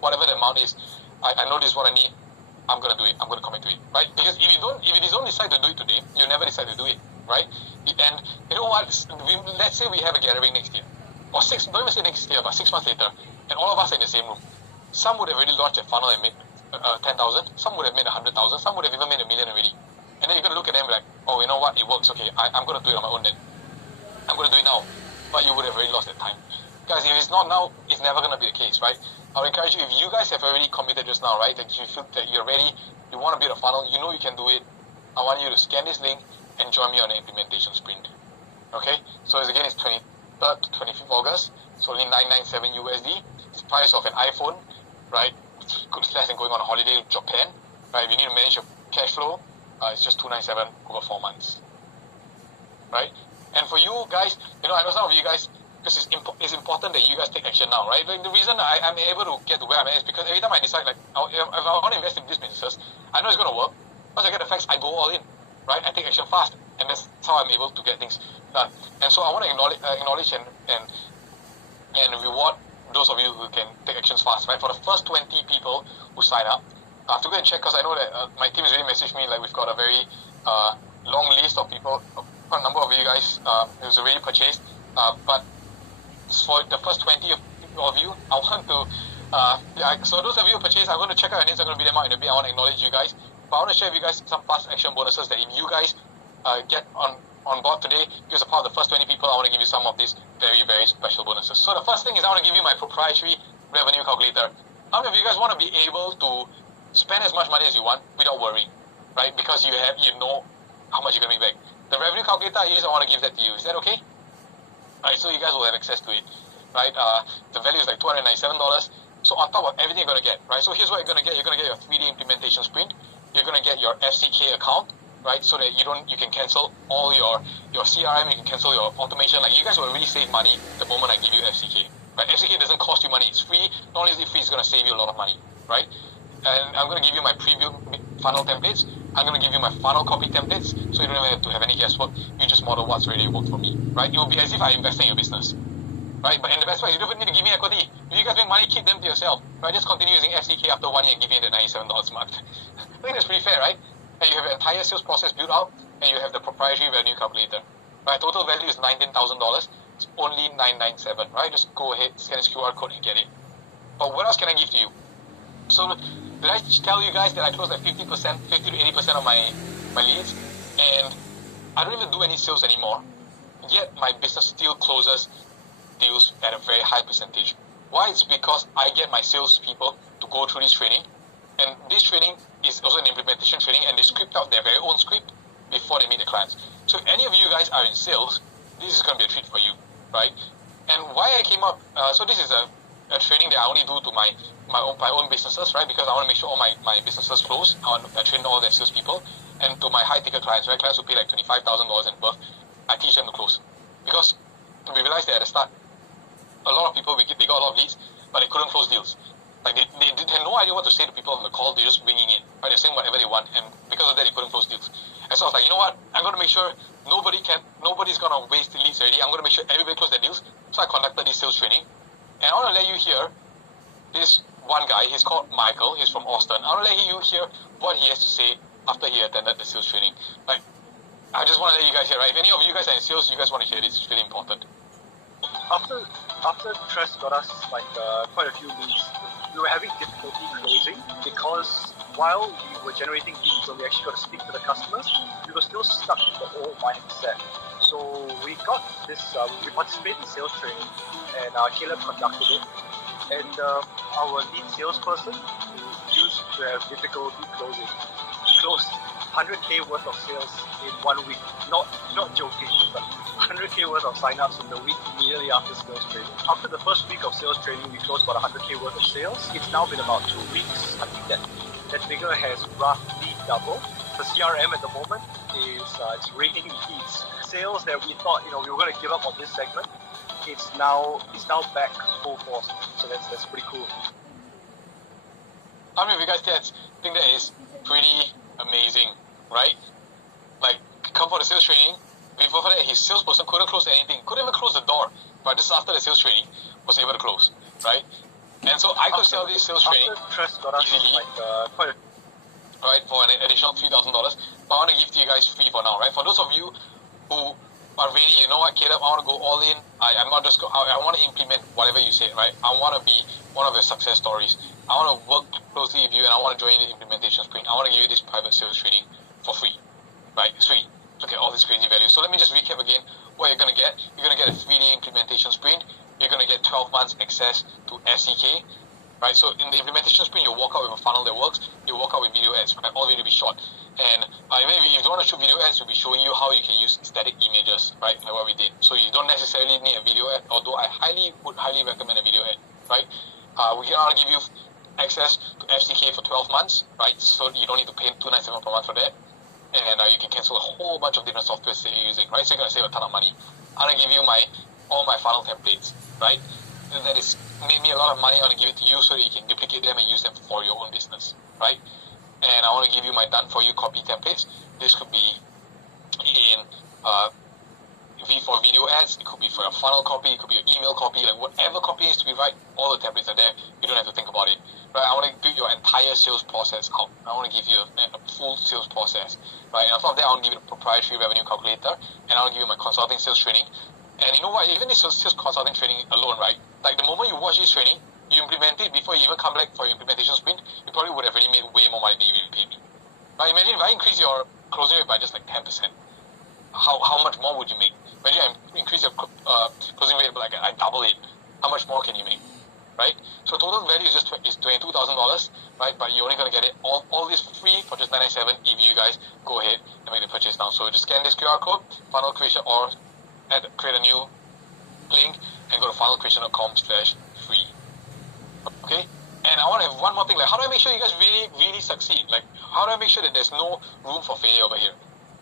whatever the amount is, I know this is what I need, I'm going to do it, I'm going to commit to it, right? Because if you don't decide to do it today, you never decide to do it, right? And you know what, let's say we have a gathering next year, or don't even say next year, but 6 months later, and all of us are in the same room. Some would have already launched a funnel and made 10,000, some would have made 100,000, some would have even made $1 million already. And then you're going to look at them like, oh, you know what, it works, okay, I'm going to do it on my own then. I'm going to do it now. But you would have already lost that time. Guys, if it's not now, it's never going to be the case, right? I would encourage you, if you guys have already committed just now, right, that you feel that you're ready, you want to build a funnel, you know you can do it, I want you to scan this link and join me on the implementation sprint. Okay? So again, it's 23rd to 25th August. It's only $997 USD. It's the price of an iPhone, right? It's less than going on a holiday to Japan, right? If you need to manage your cash flow, it's just $297 over 4 months, right? And for you guys, you know, I know some of you guys, because it's important that you guys take action now, right? Like the reason I'm able to get to where I'm at is because every time I decide, like, if I want to invest in these businesses, I know it's going to work. Once I get the facts, I go all in, right? I take action fast, and that's how I'm able to get things done. And so I want to acknowledge and reward those of you who can take actions fast, right? For the first 20 people who sign up, I have to go and check because I know that my team has already messaged me, like we've got a very long list of people, a number of you guys who's already purchased, but for the first 20 of you, I want to, so those of you who purchased, I'm going to check out your names, I'm going to read them out in a bit, I want to acknowledge you guys, but I want to share with you guys some fast action bonuses that if you guys get on board today, because a part of the first 20 people, I want to give you some of these very, very special bonuses. So the first thing is I want to give you my proprietary revenue calculator. How many of you guys want to be able to spend as much money as you want without worrying, right? Because you know how much you're going to make back. The revenue calculator I want to give that to you. Is that okay? Right, so you guys will have access to it, right? The value is like $297. So on top of everything you're going to get, right? So here's what you're going to get. You're going to get your 3D implementation sprint. You're going to get your FCK account, right? So that you can cancel all your CRM, you can cancel your automation. Like you guys will really save money the moment I give you FCK, right? FCK doesn't cost you money. It's free. Not only is it free, it's going to save you a lot of money, right? And I'm going to give you my preview funnel templates. I'm going to give you my funnel copy templates, so you don't even have to have any guesswork. You just model what's really worked for me, right? It will be as if I invested in your business, right? But in the best part, you don't need to give me equity. If you guys make money, keep them to yourself, right? Just continue using FCK after 1 year and give me the $97 a month. I think that's pretty fair, right? And you have an entire sales process built out, and you have the proprietary revenue calculator, right? Total value is $19,000. It's only $997, right? Just go ahead, scan this QR code and get it. But what else can I give to you? So did I tell you guys that I closed like 50% to 80% of my leads, and I don't even do any sales anymore, yet my business still closes deals at a very high percentage. Why? It's because I get my sales people to go through this training, and this training is also an implementation training, and they script out their very own script before they meet the clients. So if any of you guys are in sales, this is going to be a treat for you, right? And why I came up, so this is a training that I only do to my own businesses, right? Because I want to make sure all my businesses close. I want to train all their salespeople, and to my high ticket clients, right? Clients who pay like $25,000 and above, I teach them to close. Because we realized that at the start, a lot of people they got a lot of leads, but they couldn't close deals. Like they had no idea what to say to people on the call. They're just bringing in, right? They're saying whatever they want, and because of that, they couldn't close deals. And so I was like, you know what? I'm going to make sure nobody's going to waste the leads already. I'm going to make sure everybody close their deals. So I conducted this sales training, and I want to let you hear this one guy. He's called Michael. He's from Austin. I want to let you hear what he has to say after he attended the sales training. Like, I just want to let you guys hear, right? If any of you guys are in sales, you guys want to hear this. It's really important. After Tress got us quite a few leads, we were having difficulty closing because while we were generating leads and we actually got to speak to the customers, we were still stuck in the old mindset. So we got this, we participated in sales training, and Caleb conducted it, and our lead salesperson who used to have difficulty closing closed 100K worth of sales in 1 week. Not joking, but 100K worth of sign-ups in the week immediately after sales training. After the first week of sales training, we closed about 100K worth of sales. It's now been about 2 weeks. I think that figure has roughly doubled. The CRM at the moment is it's raining leads. Sales that we thought we were going to give up on this segment, it's now back full force. So that's pretty cool. How many of you guys think that is pretty amazing, right? Like, come for the sales training. Before that, his salesperson couldn't close anything, couldn't even close the door. But this is after the sales training, was able to close, right? And so I could sell this sales training After Trust got us easily, quite a right, for an additional $3,000. But I want to give to you guys free for now, right? For those of you who are ready, you know what, Caleb, I want to go all in. I'm not just I want to implement whatever you say, right? I want to be one of your success stories. I want to work closely with you, and I want to join the implementation sprint. I want to give you this private sales training for free, right? Sweet. Look at all this crazy value. So let me just recap again what you're going to get. You're going to get a 3-day implementation sprint. You're going to get 12 months access to SEK, right? So in the implementation sprint, you walk out with a funnel that works. You walk out with video ads, right? All video to be shot. And even if you don't want to shoot video ads, we'll be showing you how you can use static images, right? Like what we did. So you don't necessarily need a video ad, although I would highly recommend a video ad, right? We can give you access to FCK for 12 months, right? So you don't need to pay $297 per month for that. And you can cancel a whole bunch of different softwares that you're using, right? So you're going to save a ton of money. I'm going to give you all my funnel templates, right? That is made me a lot of money. I want to give it to you so that you can duplicate them and use them for your own business, right? And I want to give you my done-for-you copy templates. This could be in for video ads, it could be for your funnel copy, it could be your email copy, like whatever copy needs to be right, all the templates are there. You don't have to think about it, right? I want to build your entire sales process out. I want to give you a full sales process, right? And on top of that, I want to give you a proprietary revenue calculator, and I want to give you my consulting sales training. And you know what? Even this sales consulting training alone, right? Like the moment you watch this training, you implement it before you even come back for your implementation sprint, you probably would have already made way more money than you really paid me. Right? Imagine if I increase your closing rate by just like 10%. How much more would you make? Imagine I increase your closing rate, but like I double it. How much more can you make? Right? So total value is $22,000, right? But you're only gonna get it all this free for just $997 if you guys go ahead and make the purchase now. So just scan this QR code, funnel creation, or create a new link and go to funnelcreation.com/free. Okay? And I want to have one more thing, like how do I make sure you guys really, really succeed? Like how do I make sure that there's no room for failure over here?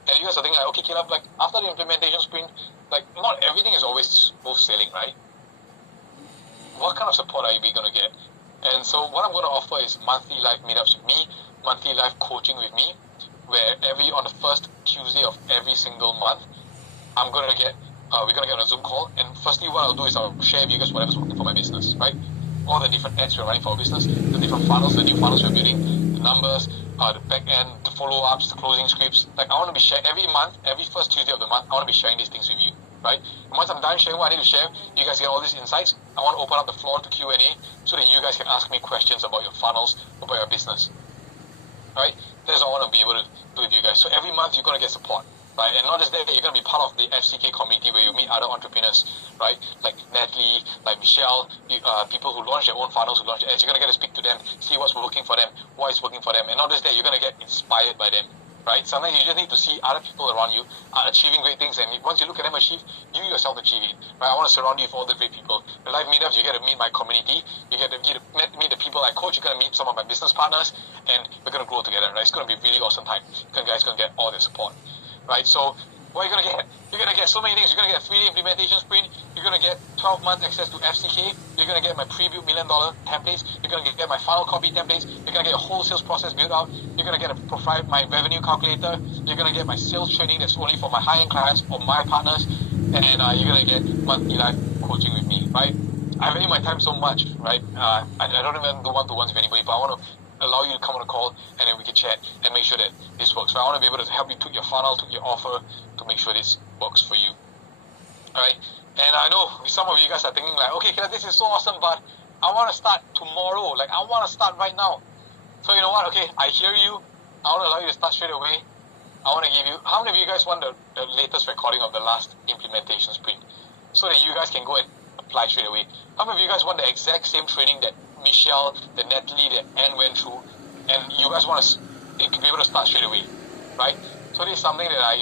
And you guys are thinking like, okay, Caleb, like after the implementation sprint, like not everything is always smooth sailing, right? What kind of support are you going to get? And so what I'm going to offer is monthly live meetups with me, monthly live coaching with me, where on the first Tuesday of every single month, we're going to get on a Zoom call. And firstly, what I'll do is I'll share with you guys whatever's working for my business, right? All the different ads we're running for our business, the different funnels, the new funnels we're building, the numbers, the back end, the follow-ups, the closing scripts. Like I want to be sharing every month, every first Tuesday of the month, I want to be sharing these things with you, right? And once I'm done sharing what I need to share, you guys get all these insights. I want to open up the floor to Q&A so that you guys can ask me questions about your funnels, about your business, right? That's all I want to be able to do with you guys. So every month you're going to get support. Right? And not just that, you're going to be part of the FCK community where you meet other entrepreneurs, right? Like Natalie, like Michelle, people who launch their own funnels, who launch ads. You're going to get to speak to them, see what's working for them, what is working for them. And not just that, you're going to get inspired by them, right? Sometimes you just need to see other people around you are achieving great things. And once you look at them achieve, you yourself achieve it, right? I want to surround you with all the great people. The live meetups, you get to meet my community. You get to meet the people I coach. You're going to meet some of my business partners. And we're going to grow together, right? It's going to be a really awesome time. You guys going to get all the support. Right, so what are you going to get? You're going to get so many things. You're going to get a 3-day implementation sprint. You're going to get 12 months access to FCK. You're going to get my pre-built $1 million templates. You're going to get my funnel copy templates. You're going to get a whole sales process built out. You're going to get my revenue calculator. You're going to get my sales training that's only for my high-end clients or my partners. And you're going to get monthly live coaching with me, right? I value my time so much, right? I don't even do one-to-ones with anybody, but I want to allow you to come on a call and then we can chat and make sure that this works. So I want to be able to help you tweak your funnel, tweak your offer to make sure this works for you. Alright? And I know some of you guys are thinking like, okay, this is so awesome, but I want to start tomorrow. Like, I want to start right now. So you know what? Okay, I hear you. I want to allow you to start straight away. I want to give you, how many of you guys want the latest recording of the last implementation sprint? So that you guys can go and apply straight away. How many of you guys want the exact same training that Michelle, the Natalie, that Anne went through, and you guys want to be able to start straight away, right? So this is something that I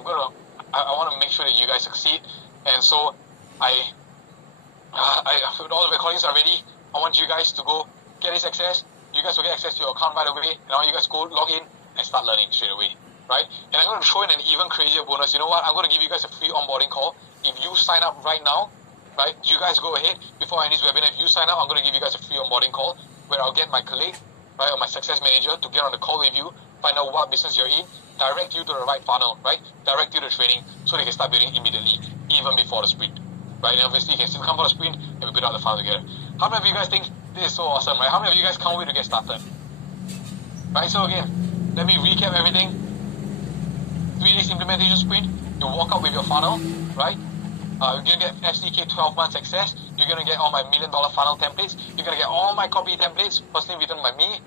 want to make sure that you guys succeed, and so with all the recordings are ready, I want you guys to go get this access. You guys will get access to your account right away, and now you guys go log in and start learning straight away, right? And I'm going to throw in an even crazier bonus. You know what? I'm going to give you guys a free onboarding call. If you sign up right now, right, you guys go ahead before I end this webinar. If you sign up, I'm going to give you guys a free onboarding call where I'll get my colleague, right, or my success manager to get on the call with you, find out what business you're in, direct you to the right funnel, right, direct you to training so they can start building immediately, even before the sprint, right? And obviously, you can still come for the sprint and we build out the funnel together. How many of you guys think This is so awesome, right? How many of you guys can't wait to get started? Right, so again, let me recap everything. 3 days implementation sprint, you walk out with your funnel, right? You're gonna get FCK 12 months access. You're gonna get all my $1 million funnel templates. You're gonna get all my copy templates, personally written by me.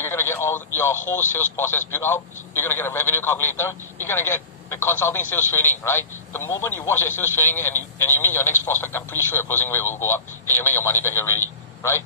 You're gonna get all your whole sales process built out. You're gonna get a revenue calculator. You're gonna get the consulting sales training, right? The moment you watch that sales training and you meet your next prospect, I'm pretty sure your closing rate will go up and you make your money back already, right?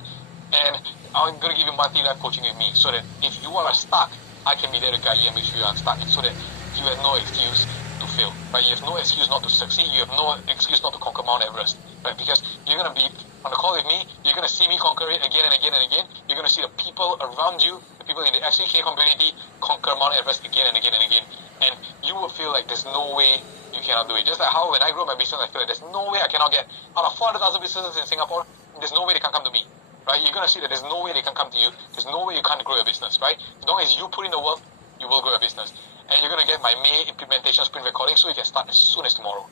And I'm gonna give you monthly live coaching with me so that if you are stuck, I can be there to guide you and make sure you're unstuck, so that you have no excuse to fail, right? You have no excuse not to succeed. You have no excuse not to conquer Mount Everest, right? Because you're going to be on the call with me. You're going to see me conquer it again and again and again. You're going to see the people around you, the people in the FCK community, conquer Mount Everest again and again and again. And you will feel like there's no way you cannot do it. Just like how when I grow my business, I feel like there's no way I cannot get out of 400,000 businesses in Singapore. There's no way they can come to me, right? You're going to see that there's no way they can come to you. There's no way you can't grow your business, right? As long as you put in the work, you will grow your business. And you're going to get my May implementation sprint recording so you can start as soon as tomorrow,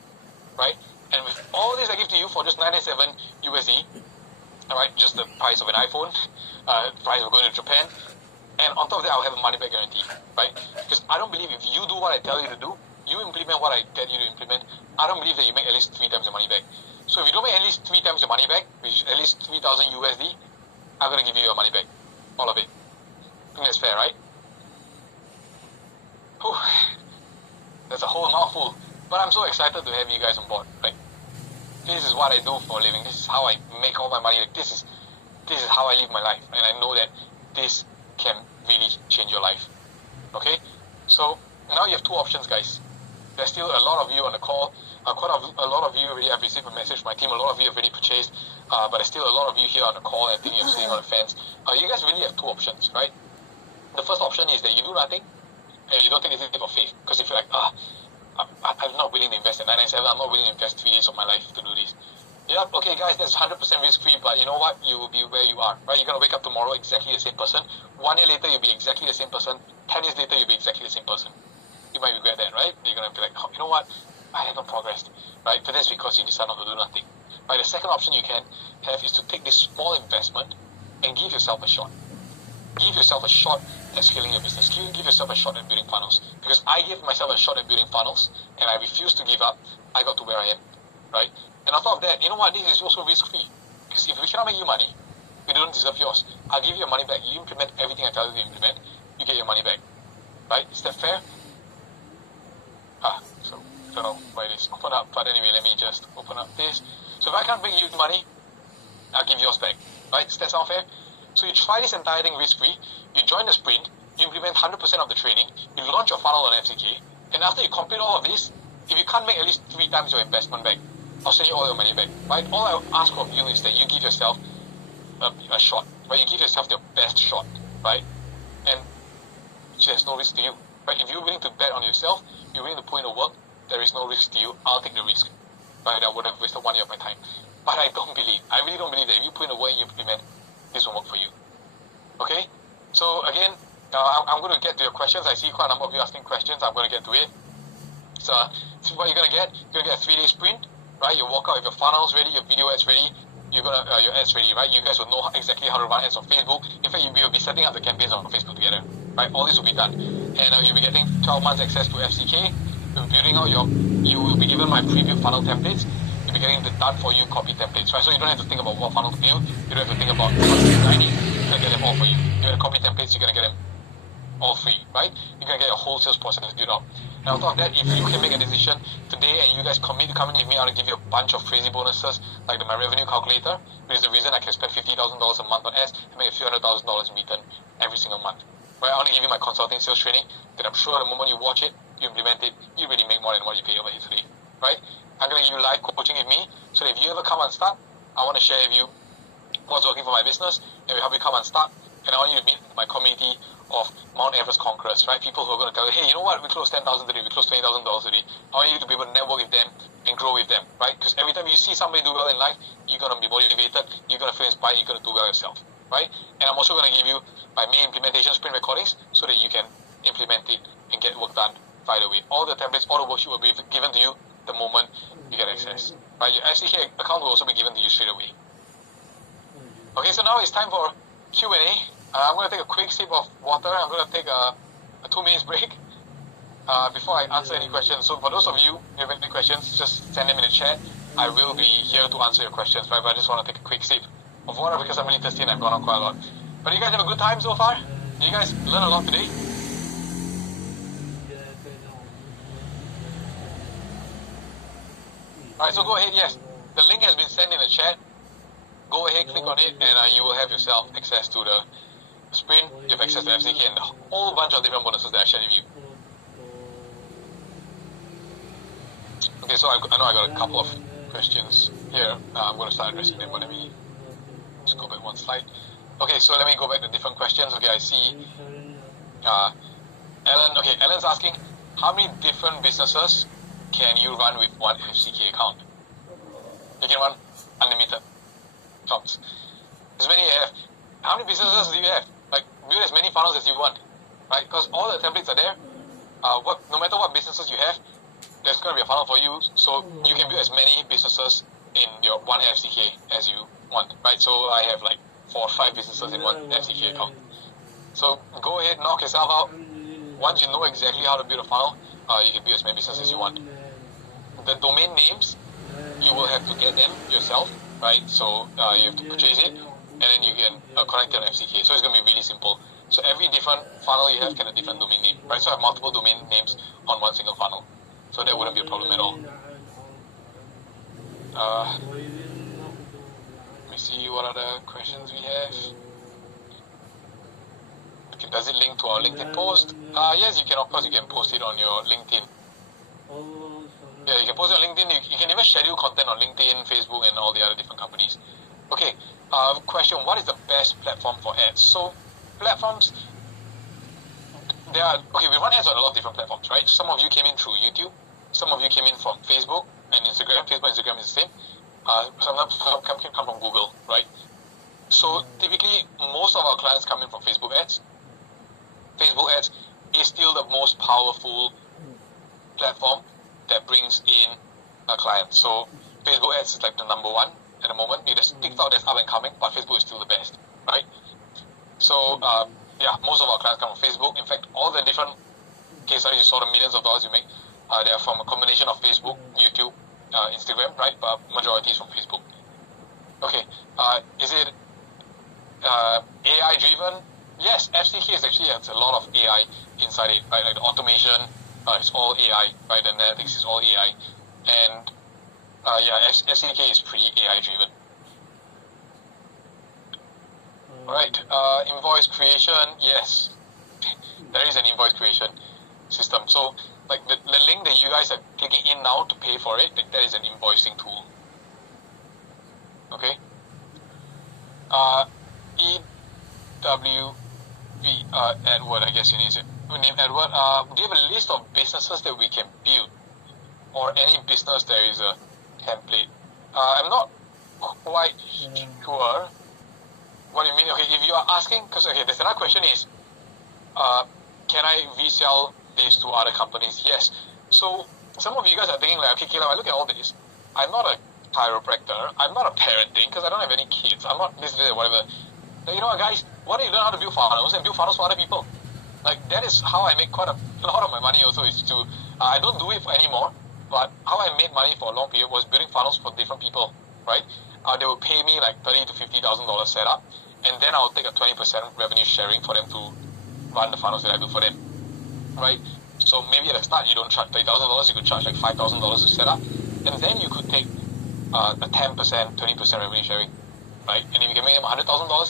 right? And with all this I give to you for just $97 USD, alright, just the price of an iPhone, price of going to Japan, and on top of that I'll have a money back guarantee, right? Because I don't believe if you do what I tell you to do, you implement what I tell you to implement, I don't believe that you make at least 3 times your money back. So if you don't make at least 3 times your money back, which is at least 3,000 USD, I'm going to give you your money back, all of it. I think that's fair, right? Whew. That's a whole mouthful, but I'm so excited to have you guys on board. Like, this is what I do for a living. This is how I make all my money. Like, this is how I live my life, and I know that this can really change your life. Okay, so now you have 2 options, guys. There's still a lot of you on the call. Quite a lot of you already have received a message from my team. A lot of you have already purchased, but there's still a lot of you here on the call. I think you're sitting on the fence. You guys really have 2 options, right? The first option is that you do nothing. And you don't take this leap of faith because you feel like, I'm not willing to invest in 997, I'm not willing to invest 3 days of my life to do this. Yeah, okay guys, that's 100% risk-free, but you know what? You will be where you are, right? You're going to wake up tomorrow exactly the same person. 1 year later, you'll be exactly the same person. 10 years later, you'll be exactly the same person. You might regret that, right? You're going to be like, oh, you know what? I haven't progressed, right? But that's because you decide not to do nothing. Right? The second option you can have is to take this small investment and give yourself a shot. Give yourself a shot at scaling your business. Give yourself a shot at building funnels. Because I gave myself a shot at building funnels, and I refused to give up. I got to where I am, right? And on top of that, you know what? This is also risk-free. Because if we cannot make you money, we don't deserve yours. I'll give you your money back. You implement everything I tell you to implement, you get your money back, right? Is that fair? So I don't know why it is open up, but anyway, let me just open up this. So if I can't bring you money, I'll give yours back, right? Does that sound fair? So you try this entire thing risk-free, you join the sprint, you implement 100% of the training, you launch your funnel on FCK, and after you complete all of this, if you can't make at least 3 times your investment back, I'll send you all your money back, right? All I ask of you is that you give yourself a shot, right? You give yourself your best shot, right? And there's no risk to you, right? If you're willing to bet on yourself, you're willing to put in the work, there is no risk to you, I'll take the risk, right? I would have wasted 1 year of my time. But I really don't believe that if you put in the work and you implement, this will work for you. Okay? So again, I'm going to get to your questions. I see quite a number of you asking questions. I'm going to get to it. So what you're going to get? You're going to get a 3-day sprint, right? You walk out with your funnels ready, your video ads ready, your ads ready, right? You guys will know exactly how to run ads on Facebook. In fact, we'll be setting up the campaigns on Facebook together, right? All this will be done. And you'll be getting 12 months access to FCK. You'll be building out you will be given my preview funnel templates. You'll be getting the done for you copy templates, right? So you don't have to think about what funnel to build. You don't have to think about how to design it. You're going to get them all for you. You're going to copy templates, you're going to get them all free, right? You're going to get a whole sales process built out. And on top of that, if you can make a decision today and you guys commit to coming with me, I'm going to give you a bunch of crazy bonuses, like my revenue calculator, which is the reason I can spend $50,000 a month on ads and make a few $100,000 in return every single month. Right? I want to give you my consulting sales training that I'm sure the moment you watch it, you implement it, you already make more than what you pay over here today, right? I'm going to give you live coaching with me, so that if you ever come and start, I want to share with you what's working for my business, and we help you come and start. And I want you to meet my community of Mount Everest conquerors, right? People who are going to tell you, hey, you know what? We closed 10,000 today, we closed $20,000 today. I want you to be able to network with them and grow with them, right? Because every time you see somebody do well in life, you're going to be motivated, you're going to feel inspired, you're going to do well yourself, right? And I'm also going to give you my main implementation sprint recordings so that you can implement it and get work done right away. All the templates, all the worksheet will be given to you the moment you get access. Right? Your FCK account will also be given to you straight away. Okay, so now it's time for Q&A. I'm going to take a quick sip of water. I'm going to take a 2 minutes break before I answer any questions. So for those of you who have any questions, just send them in the chat. I will be here to answer your questions, right? But I just want to take a quick sip of water because I'm really thirsty and I've gone on quite a lot. But you guys have a good time so far? Did you guys learn a lot today? Alright, so go ahead, yes. The link has been sent in the chat. Go ahead, click on it, and you will have yourself access to the sprint. You have access to FCK and a whole bunch of different bonuses that I shared with you. Okay, so I know I got a couple of questions here. I'm going to start addressing them, but let me just go back one slide. Okay, so let me go back to different questions. Okay, I see Ellen. Okay, Ellen's asking, how many different businesses can you run with one FCK account? You can run unlimited accounts. As many you have. How many businesses do you have? Like, build as many funnels as you want, right? Because all the templates are there. No matter what businesses you have, there's going to be a funnel for you, so you can build as many businesses in your one FCK as you want, right? So I have like 4 or 5 businesses in one FCK account. So go ahead, knock yourself out. Once you know exactly how to build a funnel, you can build as many businesses as you want. The domain names, you will have to get them yourself, right? So you have to purchase it, and then you can connect it on FCK. So it's going to be really simple. So every different funnel you have can have a different domain name, right? So I have multiple domain names on one single funnel. So that wouldn't be a problem at all. Let me see what other questions we have. Okay, does it link to our LinkedIn post? Yes, you can. Of course, you can post it on your LinkedIn. Yeah, you can post it on LinkedIn. You can even schedule content on LinkedIn, Facebook, and all the other different companies. Okay, question, what is the best platform for ads? So, platforms, we run ads on a lot of different platforms, right? Some of you came in through YouTube. Some of you came in from Facebook and Instagram. Facebook and Instagram is the same. Some come from Google, right? So, typically, most of our clients come in from Facebook ads. Facebook ads is still the most powerful platform that brings in a client. So Facebook ads is like the number one at the moment. There's TikTok that's up and coming, but Facebook is still the best, right? So most of our clients come from Facebook. In fact, all the different case studies you saw, the millions of dollars you make, they are from a combination of Facebook, YouTube, Instagram, right? But majority is from Facebook. Okay, is it AI driven? Yes, FCK is actually has a lot of AI inside it, right? Like the automation, it's all AI, right? The analytics is all AI, and FCK is pretty AI driven. Right, invoice creation, yes, there is an invoice creation system. So, like the link that you guys are clicking in now to pay for it, like, that is an invoicing tool. Okay. Edward, I guess you need it. Name Edward. Do you have a list of businesses that we can build, or any business there is a template? I'm not quite sure what you mean. Okay, if you are asking, because there's another question is, can I resell this to other companies? Yes. So some of you guys are thinking like, okay, Caleb, I look at all this. I'm not a chiropractor. I'm not a parenting because I don't have any kids. I'm not this, whatever. You know what, guys? Why don't you learn how to build funnels and build funnels for other people? Like, that is how I make quite a lot of my money also, is to, I don't do it for anymore, but how I made money for a long period was building funnels for different people, right? They will pay me like $30,000 to $50,000 setup, and then I'll take a 20% revenue sharing for them to run the funnels that I do for them, right? So maybe at the start you don't charge $30,000, you could charge like $5,000 to set up, and then you could take a 10%, 20% revenue sharing, right? And if you can make them $100,000,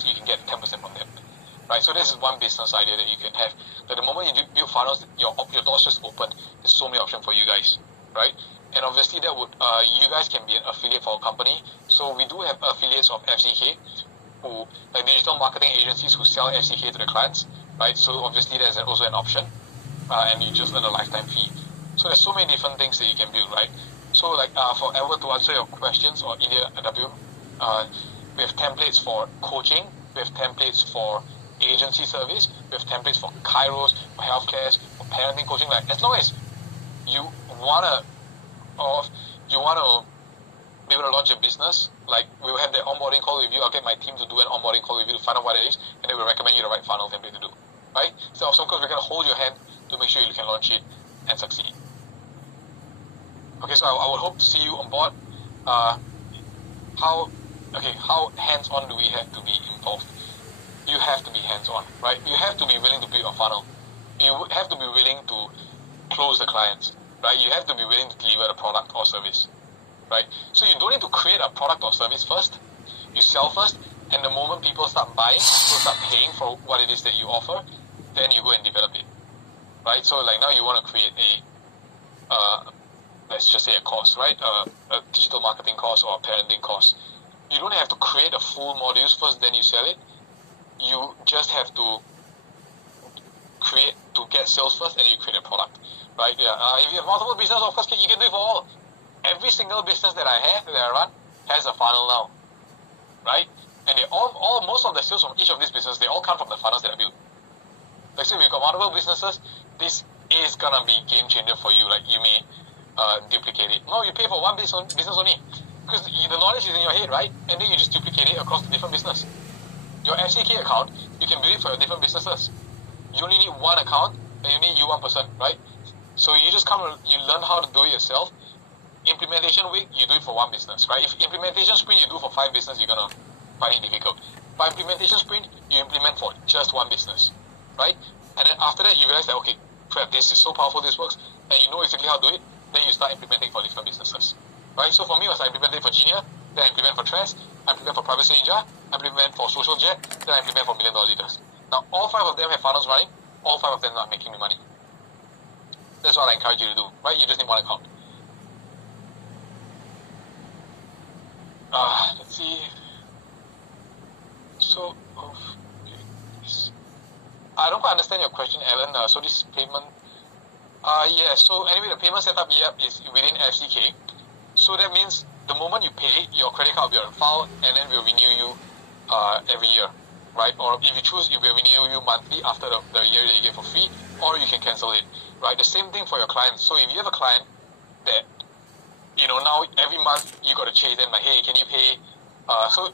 you can get 10% from them, right? So this is one business idea that you can have. But the moment you build funnels, your doors just open. There's so many options for you guys, right? And obviously that would, you guys can be an affiliate for a company. So we do have affiliates of FCK, who, like digital marketing agencies who sell FCK to the clients, right? So obviously there's also an option, and you just earn a lifetime fee. So there's so many different things that you can build, right? So like for Edward, to answer your questions, or Ilya W, we have templates for coaching, we have templates for agency service, we have templates for Kairos, for healthcare, for parenting coaching. Like, as long as you wanna be able to launch a business. Like, we'll have the onboarding call with you. I'll get my team to do an onboarding call with you to find out what it is, and then we'll recommend you the right funnel template to do. Right? So, of course, we're going to hold your hand to make sure you can launch it and succeed. Okay, so I would hope to see you on board. How hands-on do we have to be involved? You have to be hands-on, right? You have to be willing to build a funnel. You have to be willing to close the clients, right? You have to be willing to deliver the product or service, right? So you don't need to create a product or service first. You sell first, and the moment people start buying, people start paying for what it is that you offer, then you go and develop it, right? So like now you want to create let's just say a course, right? A digital marketing course or a parenting course. You don't have to create a full modules first, then you sell it. You just have to get sales first, and you create a product, right? Yeah. If you have multiple businesses, of course, you can do it for all. Every single business that I run, has a funnel now, right? And most of the sales from each of these businesses, they all come from the funnels that I built. Like, say, if you've got multiple businesses, this is gonna be game changer for you. Like, you may duplicate it. No, you pay for one business only, because the knowledge is in your head, right? And then you just duplicate it across the different business. Your FCK account, you can build it for your different businesses. You only need one account, and you need one person, right? So you just you learn how to do it yourself. Implementation week, you do it for one business, right? If implementation sprint you do for 5 businesses, you're gonna find it difficult. By implementation sprint, you implement for just one business, right? And then after that, you realize that, okay, crap, this is so powerful, this works, and you know exactly how to do it, then you start implementing for different businesses, right? So for me, I implemented for Genia, then I implement for Tress, I implement for Privacy Ninja, I implement for Social Jet, then I implement for $1 Million Leaders. Now, all 5 of them have funnels running, all 5 of them are making me money. That's what I encourage you to do, right? You just need one account. Let's see. So, I don't quite understand your question, Alan. So this payment, yeah. So anyway, the payment setup is within FCK. So that means the moment you pay, your credit card will be on file, and then we'll renew you every year, right? Or if you choose, it will renew you monthly after the year that you get for free, or you can cancel it, right? The same thing for your clients. So if you have a client that, now every month you got to chase them like, hey, can you pay? So like